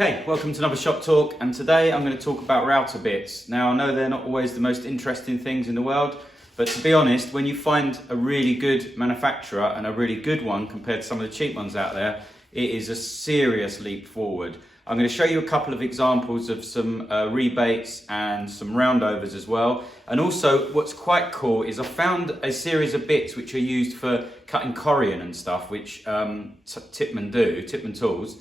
Okay, welcome to another shop talk, and today I'm going to talk about router bits. Now I know they're not always the most interesting things in the world, but to be honest, when you find a really good manufacturer and a really good one compared to some of the cheap ones out there, it is a serious leap forward. I'm going to show you a couple of examples of some rebates and some roundovers as well. And also what's quite cool is I found a series of bits which are used for cutting corian and stuff, which Tippmann tools.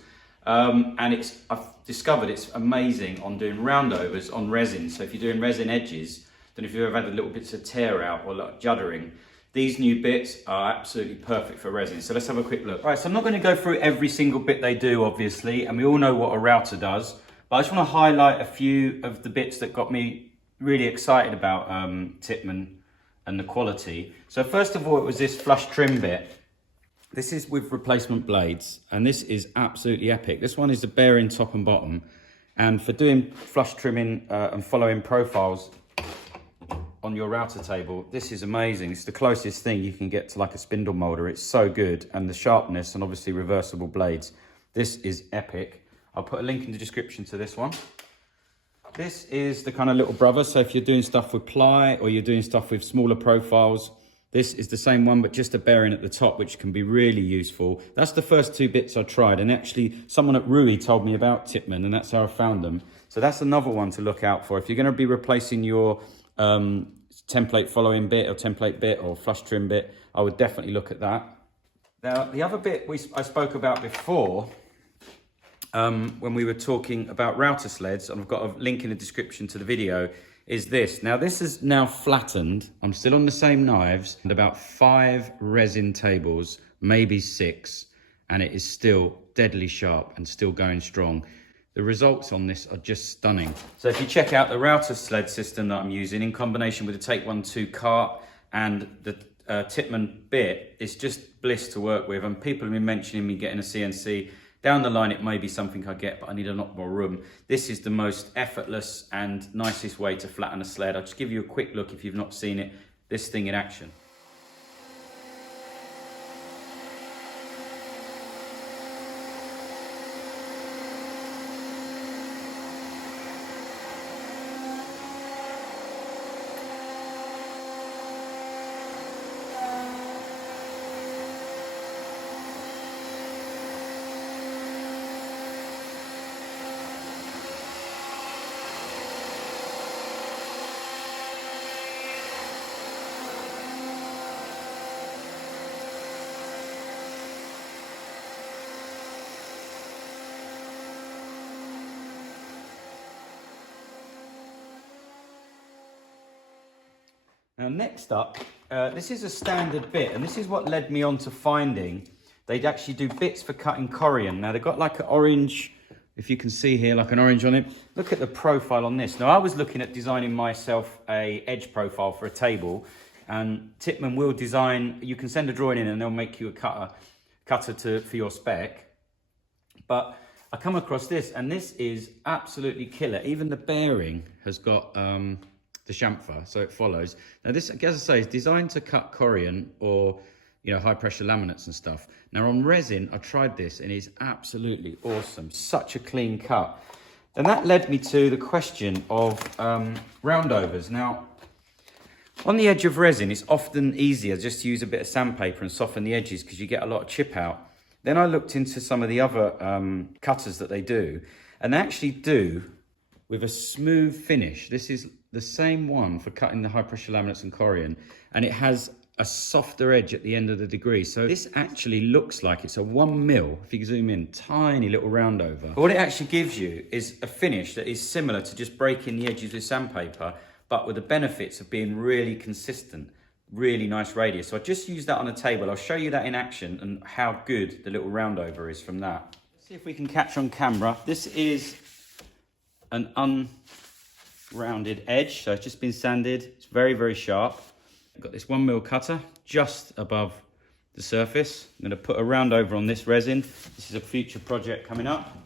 And I've discovered it's amazing on doing roundovers on resin. So if you're doing resin edges, then if you've ever had the little bits of tear out or like juddering, these new bits are absolutely perfect for resin. So let's have a quick look. Right, so I'm not going to go through every single bit they do, obviously, and we all know what a router does, but I just want to highlight a few of the bits that got me really excited about Tippmann and the quality. So first of all, it was this flush trim bit. This is with replacement blades, and this is absolutely epic. This one is the bearing top and bottom, and for doing flush trimming and following profiles on your router table, this is amazing. It's the closest thing you can get to like a spindle molder. It's so good, and the sharpness and obviously reversible blades. This is epic. I'll put a link in the description to this one. This is the kind of little brother, so if you're doing stuff with ply or you're doing stuff with smaller profiles, this is the same one, but just a bearing at the top, which can be really useful. That's the first two bits I tried, and actually someone at Rui told me about Tippmann, and that's how I found them. So that's another one to look out for. If you're going to be replacing your template following bit or template bit or flush trim bit, I would definitely look at that. Now, the other bit I spoke about before, when we were talking about router sleds, and I've got a link in the description to the video, is this. Now this is now flattened. I'm still on the same knives and about 5 resin tables, maybe 6, and it is still deadly sharp and still going strong. The results on this are just stunning. So if you check out the router sled system that I'm using in combination with the Take 1 2 cart and the Tippmann bit, it's just bliss to work with, and people have been mentioning me getting a CNC. Down the line, it may be something I get, but I need a lot more room. This is the most effortless and nicest way to flatten a sled. I'll just give you a quick look if you've not seen it, this thing in action. Now next up, this is a standard bit, and this is what led me on to finding they'd actually do bits for cutting corian. Now they've got like an orange, if you can see here, like an orange on it. Look at the profile on this. Now I was looking at designing myself a edge profile for a table, and Tippmann will design, you can send a drawing in and they'll make you a cutter for your spec. But I come across this, and this is absolutely killer. Even the bearing has got the chamfer, so it follows. Now this, as I say, is designed to cut corian or, you know, high pressure laminates and stuff. Now on resin, I tried this and it's absolutely awesome. Such a clean cut. And that led me to the question of roundovers. Now, on the edge of resin, it's often easier just to use a bit of sandpaper and soften the edges because you get a lot of chip out. Then I looked into some of the other cutters that they do, and they actually do with a smooth finish. This is the same one for cutting the high pressure laminates and corian, and it has a softer edge at the end of the degree. So this actually looks like it's a 1 mil, if you zoom in, tiny little roundover. But what it actually gives you is a finish that is similar to just breaking the edges with sandpaper, but with the benefits of being really consistent, really nice radius. So I just used that on a table. I'll show you that in action and how good the little roundover is from that. Let's see if we can catch on camera. This is an unrounded edge, so it's just been sanded. It's very, very sharp. I've got this 1 mil cutter just above the surface. I'm going to put a roundover on this resin. This is a future project coming up.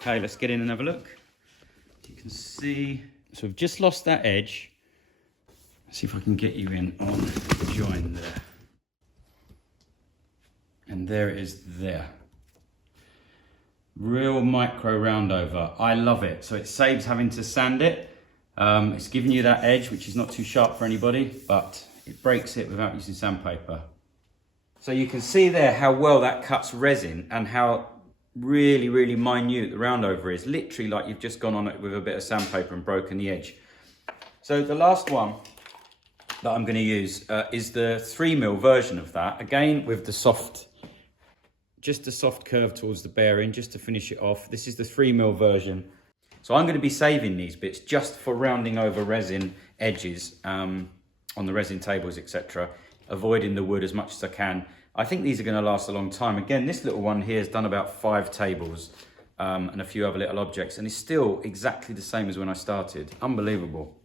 Okay, let's get in and have a look. You can see, so we've just lost that edge. Let's see if I can get you in on the join there. And there it is there. Real micro round over. I love it. So it saves having to sand it. It's giving you that edge, which is not too sharp for anybody, but it breaks it without using sandpaper. So you can see there how well that cuts resin and how really, really minute the round over is. Literally like you've just gone on it with a bit of sandpaper and broken the edge. So the last one that I'm going to use is the 3mm version of that. Again, with the soft, just a soft curve towards the bearing, just to finish it off. This is the 3mm version. So I'm going to be saving these bits just for rounding over resin edges on the resin tables, etc. Avoiding the wood as much as I can. I think these are going to last a long time. Again, this little one here has done about 5 tables and a few other little objects, and it's still exactly the same as when I started. Unbelievable.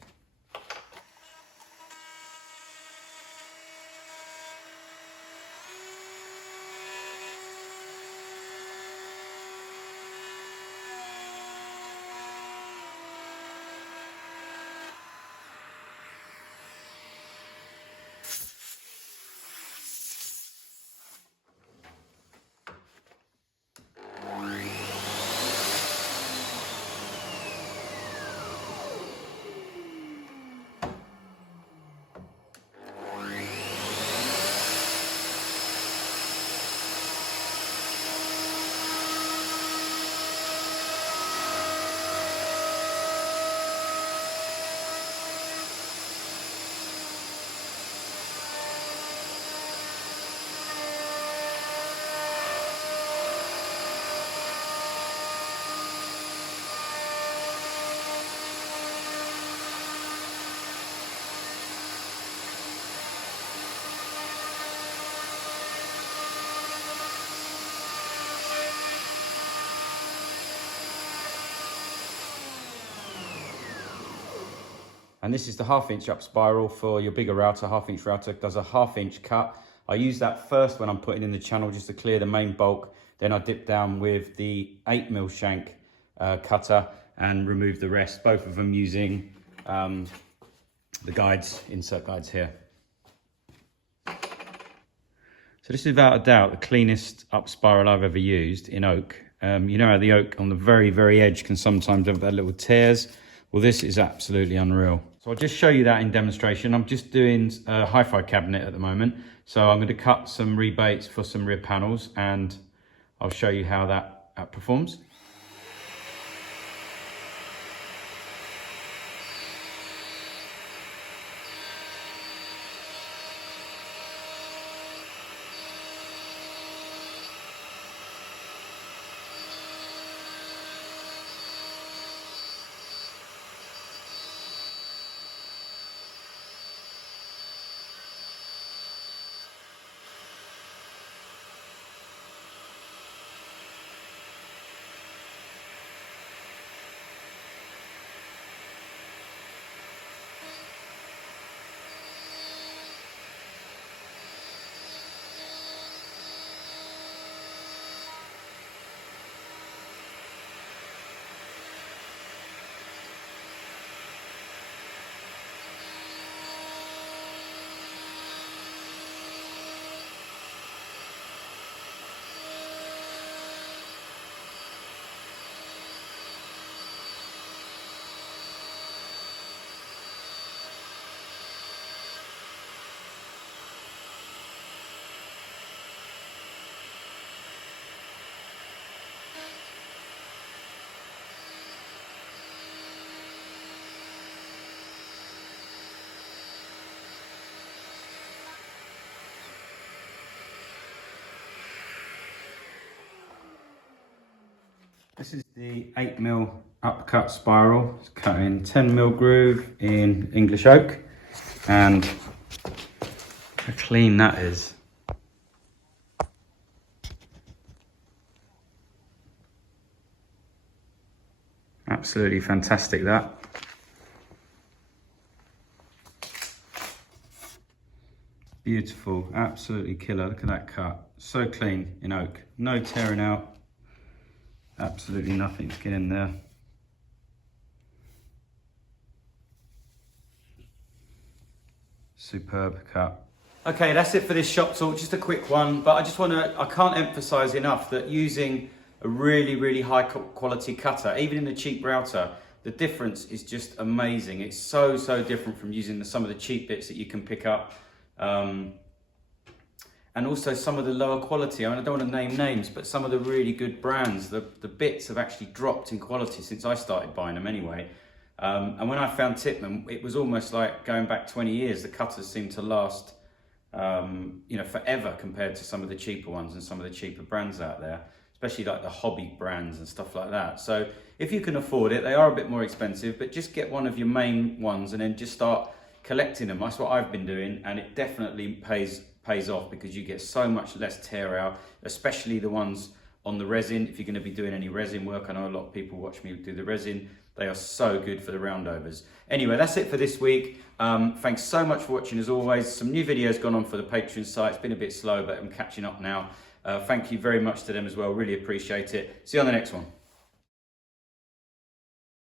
And this is the 1/2 inch up spiral for your bigger router. 1/2 inch router does a 1/2 inch cut. I use that first when I'm putting in the channel just to clear the main bulk. Then I dip down with the 8mm shank cutter and remove the rest. Both of them using the guides, insert guides here. So this is without a doubt the cleanest up spiral I've ever used in oak. You know how the oak on the very, very edge can sometimes have that little tears? Well, this is absolutely unreal. So I'll just show you that in demonstration. I'm just doing a hi-fi cabinet at the moment. So I'm going to cut some rebates for some rib panels and I'll show you how that performs. This is the 8mm upcut spiral. It's cut in 10mm groove in English oak, and how clean that is. Absolutely fantastic, that. Beautiful, absolutely killer. Look at that cut. So clean in oak. No tearing out. Absolutely nothing to get in there. Superb cut. Okay, that's it for this shop talk, just a quick one, but I can't emphasize enough that using a really high quality cutter, even in a cheap router, the difference is just amazing. It's so different from using some of the cheap bits that you can pick up. And also some of the lower quality. I mean, I don't want to name names, but some of the really good brands, the bits have actually dropped in quality since I started buying them anyway. And when I found Tippmann, it was almost like going back 20 years. The cutters seem to last, you know, forever compared to some of the cheaper ones and some of the cheaper brands out there, especially like the hobby brands and stuff like that. So if you can afford it, they are a bit more expensive, but just get one of your main ones and then just start collecting them. That's what I've been doing, and it definitely pays off because you get so much less tear out, especially the ones on the resin. If you're going to be doing any resin work, I know a lot of people watch me do the resin. They are so good for the roundovers. Anyway, that's it for this week. Thanks so much for watching as always. Some new videos gone on for the Patreon site. It's been a bit slow, but I'm catching up now. Thank you very much to them as well. Really appreciate it. See you on the next one.